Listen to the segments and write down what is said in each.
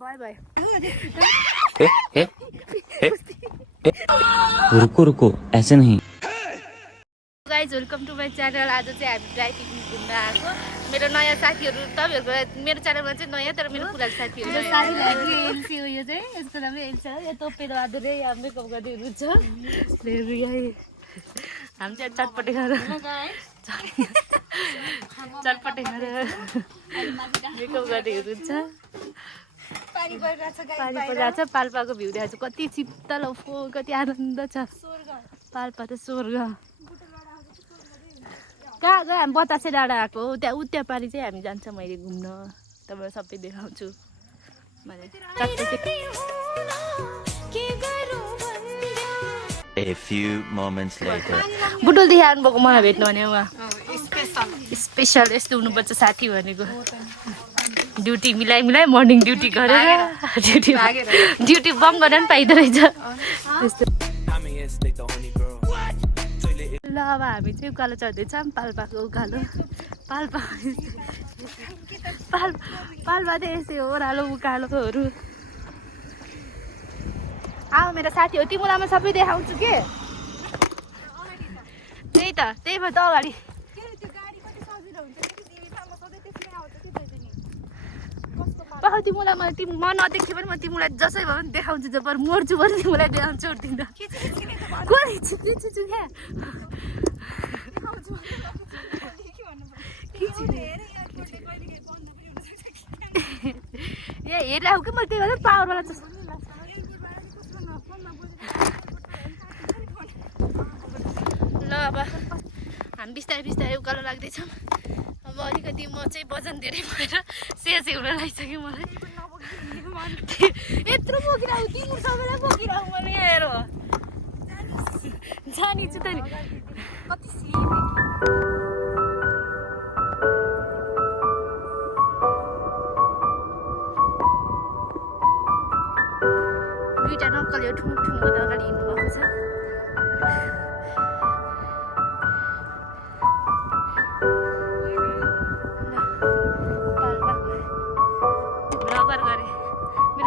Bye bye. रुको रुको ऐसे नहीं। Guys welcome to my channel. आज चाहिँ हामी ड्राई पिकनिक घुम्न आएको। मेरो नयाँ साथीहरू तपाईँहरूको मेरो च्यानलमा चाहिँ नयाँ तर मेरो पुरानो साथीहरू एलसी हो। यो चाहिँ यसको नामै एल्सी हो। यो टोपे बहादुर यहाँ मेकअप गर्दै हुनुहुन्छ। हामी चाहिँ चटपटे खाएर मेकअप गर्दै हुनुहुन्छ। पानी परिरहेको छ। पाल्पाको भ्यू देखाएको छ कति शीतल कति आनन्द छ। पाल्पा त स्वर्ग। कहाँ हामी बतासे डाँडा आएको हो। त्यहाँ पारि चाहिँ हामी जान्छ। मैले घुम्न तपाईँलाई सबै देखाउँछु। A few moments later. बुटोलदेखि आउनुभएको मलाई भेट्नु भने उहाँ स्पेसल यस्तो हुनुपर्छ साथी भनेको। ड्युटी मिलाइ मर्निङ ड्युटी गरेर ड्युटी बम गर्न पनि पाइँदो रहेछ त्यस्तो। ल अब हामी चाहिँ उकालो चढ्दैछौँ। पाल्पाको उकालो। पाल्पा चाहिँ यस्तै हो ओह्रालो उकालोहरू। अब मेरो साथी हो तिमीलाई म सबै देखाउँछु के। त्यही त त्यही भएर त अगाडि तिमीलाई म नदेखे पनि म तिमीलाई जसै भए पनि देखाउँछु। जब मर्छु भने तिमीलाई देखाउनु छोड्दिनँ। ए हेरिरहेको कि मैले त्यही भएर पावरवाला जस्तो। ल अब हामी बिस्तारै बिस्तारै उकालो लाग्दैछौँ। अब अलिकति म चाहिँ वजन धेरै भएर सेसे हुन लागिसक्यो मलाई। यत्रो बोकिरहेको तिम्रो सबैलाई बोकिरहेको मैले यहाँ हेर जानी छु त नि कति दुईवटा नक्कल ठुलो ठुलो अगाडि हिँड्नु भएको छ।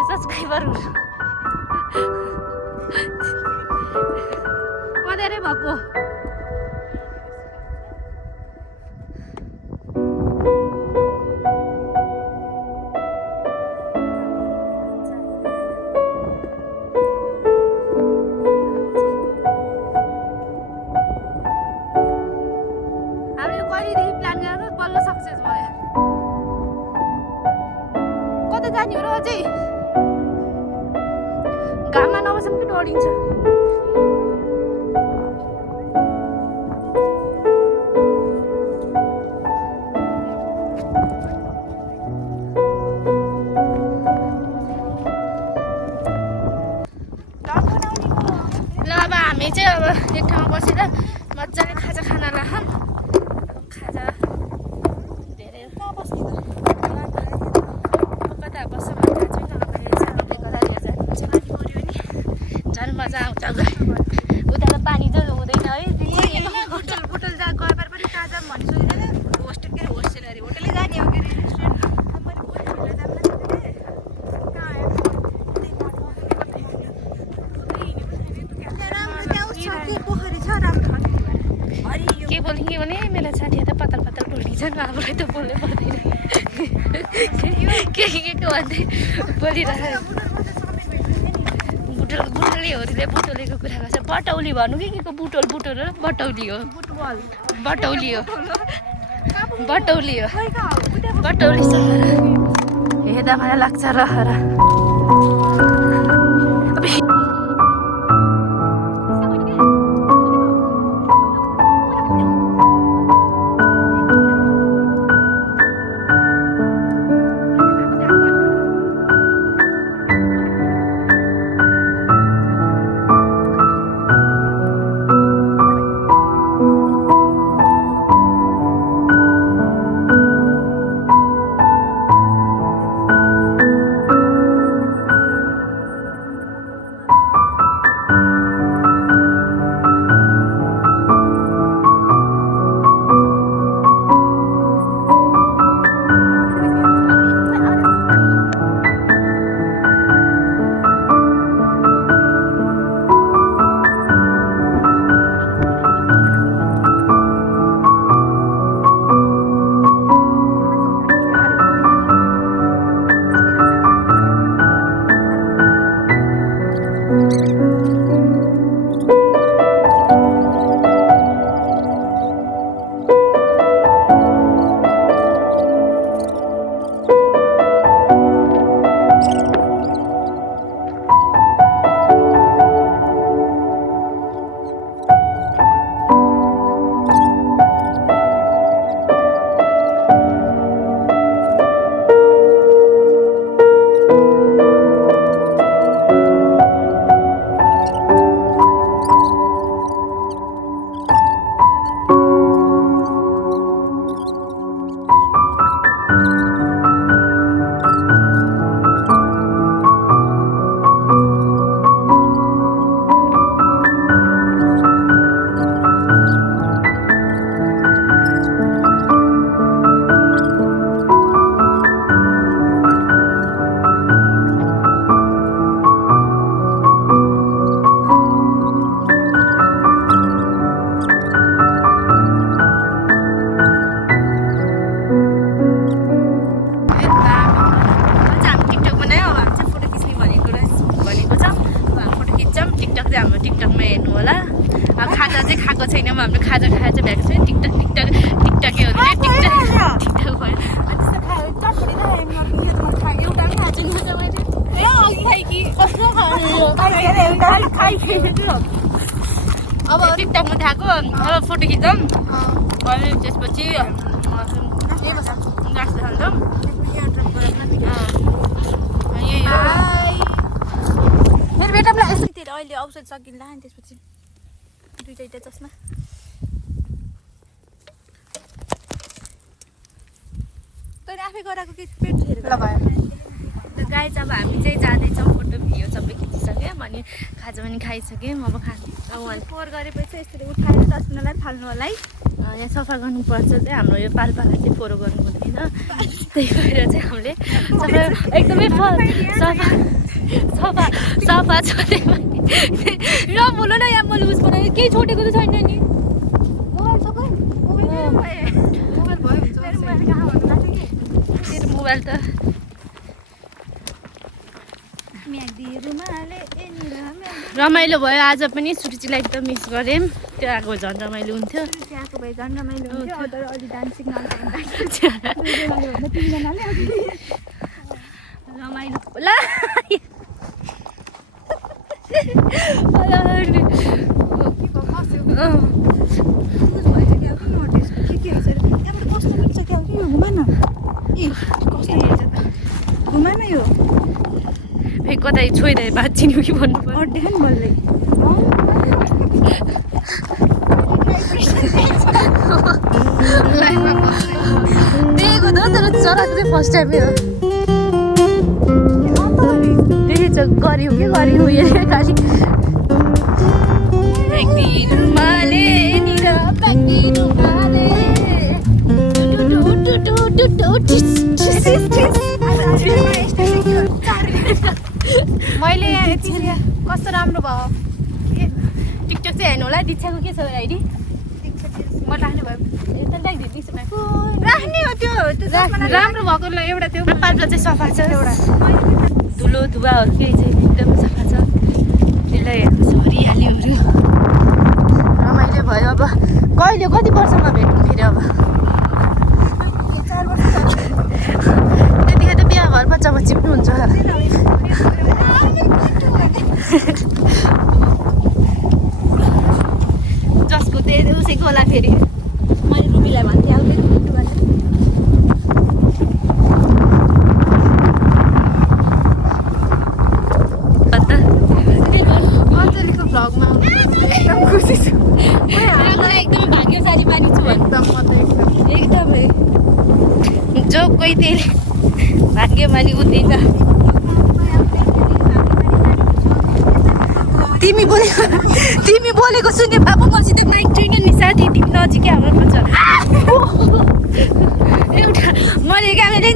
सब्सक्राइबर कदेरै भएको हामीले कहिलेदेखि प्लान गरेर बल्ल सक्सेस भयो। कता जाने हो र अझै घाममा नबसौँ कि डढिन्छ। ल अब हामी चाहिँ अब एक ठाउँमा बसेर मजाले खाजा खान राखौँ। खाजा धेरै कता बस्छ भने थाहा छैन। झन् मजा आउँछ। उता त पानी चाहिँ हुँदैन है। होटल जहाँ गएर पनि कहाँ जाऊँ भन्ने सोच्दैन। होस्टेल के होस्टेल अरे होटलै जाने हो कि रेस्टुरेन्ट। के बोल्ने के भने मेरो साथी त पतल पतल बोलिन्छन्। आफूलाई त बोल्नै पर्दैन के भन्दै बोलिरहेको। बुटोले हो त्यसले बुटोलेको कुरा गर्छ। बटौली भन्नु कि के को बुटोल बुटोल हो बटौली हो बटौली हो बटौली सहर हेर्दा मलाई लाग्छ रहर। खाएको छैनौँ हाम्रो खाजा खाएर चाहिँ भएको छैन टिकटक टिकटकै हो भने टिकटक भयो अब टिकटकमा थाएको अब फोटो खिच्छौँ अनि त्यसपछि खान्छौँ यही हो मेरो बेटालाई यस्तोतिर अहिले औषध सकिँला अनि त्यसपछि दुईटा चस्मा तैँले आफै गराएको कि पेट हेरेर ल भयो त गाई चाहिँ अब हामी चाहिँ जाँदैछौँ फोटो भिडियो सबै खिचिसक्यौँ अनि खाजा पनि खाइसक्यौँ अब उहाँले फोहोर गरेपछि यसरी उठाएर डस्टबिनलाई फाल्नु होला है यहाँ सफा गर्नुपर्छ चाहिँ हाम्रो यो पालपाला चाहिँ फोहोर गर्नु हुँदैन त्यही भएर चाहिँ हामीले सफा एकदमै सफा छ त्यही र बोल न यहाँ मैले उस बनाएँ केही छोडेको त छैन नि मोबाइल त रमाइलो भयो आज पनि सुरुचिलाई एकदम मिस गरेँ त्यो आएको झन् रमाइलो हुन्थ्यो रमाइलो ल फेरि कतै छोइदिए भात चिन्यो कि भन्नु पर्यो बोल्दै देखेको त तर चराको चाहिँ फर्स्ट टाइमै हो देखेछ गऱ्यौँ कि गऱ्यौँ हेरेर खालि मैले कस्तो राम्रो भयो टिकटक चाहिँ हेर्नु होला दीक्षाको के छ आइडी म राख्ने भयो राख्ने हो त्यो राम्रो भएको एउटा त्यो पाल्पा चाहिँ सफा छ एउटा धुलो धुवाहरू केही चाहिँ एकदम सफा छ त्यसलाई हरियालीहरू रमाइलो भयो अब कहिले कति वर्षमा भेट्नु फेरि अब त्यतिखेर त बिहा घर बच्चा चिप्नुहुन्छ जसको त्यही उसैको होला फेरि मैले रुबीलाई भन्थेँ आउँदै अञ्जलीको भ्लगमा एकदम खुसी छु एकदमै भाग्यशाली मानिछु एकदमै जो कोही त्यसले भाग्यमानी हुँदैन तिमी बोलेको सुन्ने बाबु मसित माइक छैन नि साथी तिमी नजिकै हाम्रो पर्छ एउटा मैले क्यामेरा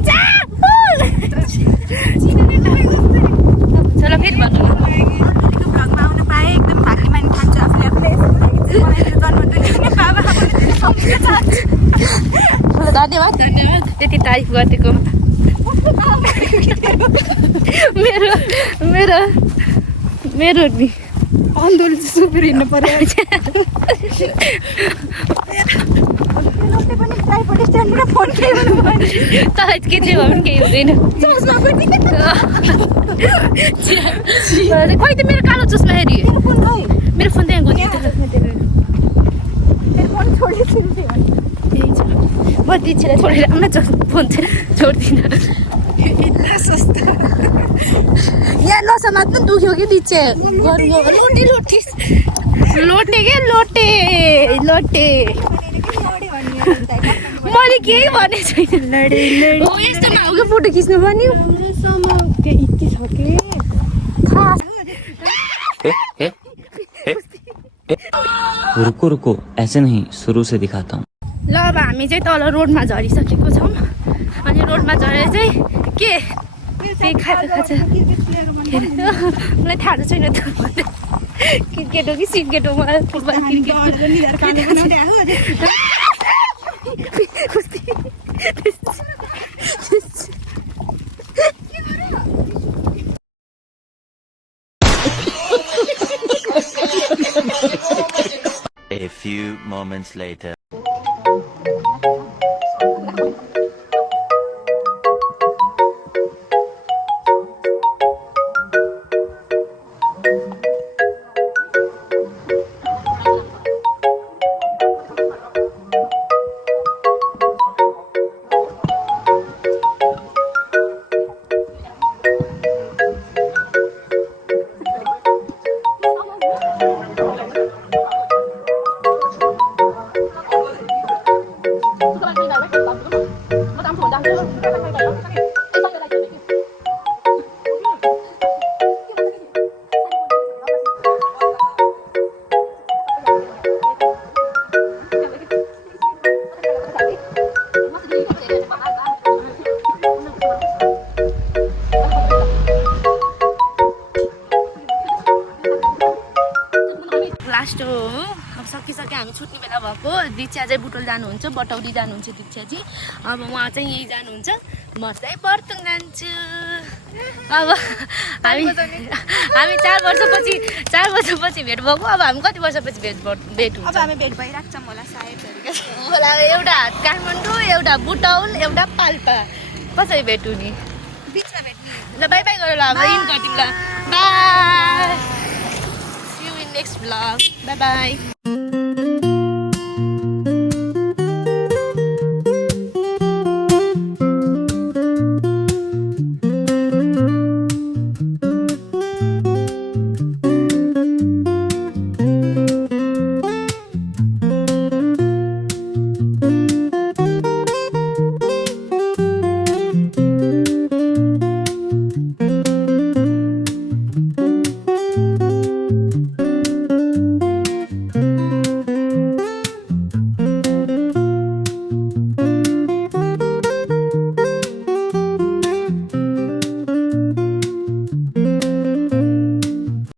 चल फेरि भन्नु भ्लगमा आउनु पाएँ एकदम भाग्यमानी ठान्छु आफूले धन्यवाद त्यति तारिफ गरिदिएको मेरो नि आन्दोलन सुपर हिँड्नु पर्यो तर के चाहिँ भयो पनि केही हुँदैन खोइ त मेरो कालो चस्मा हेरी मेरो फोन त्यहाँ गयो म दिदीलाई छोडेर राम्रो फोन चाहिँ छोड्दिनँ यहाँ नसमात्नु दुख्यो कि दिच्छे लोटे के लोटे मैले केही भनेको छैन हो यस्तो नहुको फोटो खिच्नु पनि रुको रुको ऐसे नहीं शुरू से दिखाता हूँ ल अब हामी चाहिँ तल रोडमा झरिसकेको छौँ अनि रोडमा झरेर चाहिँ के त्यही खाजा मलाई थाहा छैन त क्रिकेट हो कि सिक्रेट हो मलाई football A few moments later. Last हो अब सकिसक्यो हामी छुट्ने बेला भएको दीक्षा चाहिँ बुटोल जानुहुन्छ बटौली जानुहुन्छ दीक्षाजी अब उहाँ चाहिँ यहीँ जानुहुन्छ म चाहिँ बर्तुङ जान्छु अब हामी 4 वर्षपछि भेट भएको अब हामी कति वर्षपछि भेट हुन्छ अब हामी भेट भइराख्छ मलाई सायद होला एउटा काठमाडौँ एउटा बुटौल एउटा पाल्पा कसरी भेट हुने बिचमा भेट्ने ल बाई बाई गरेर अब इन गरिदिउँ ल bye see you in next vlog bye by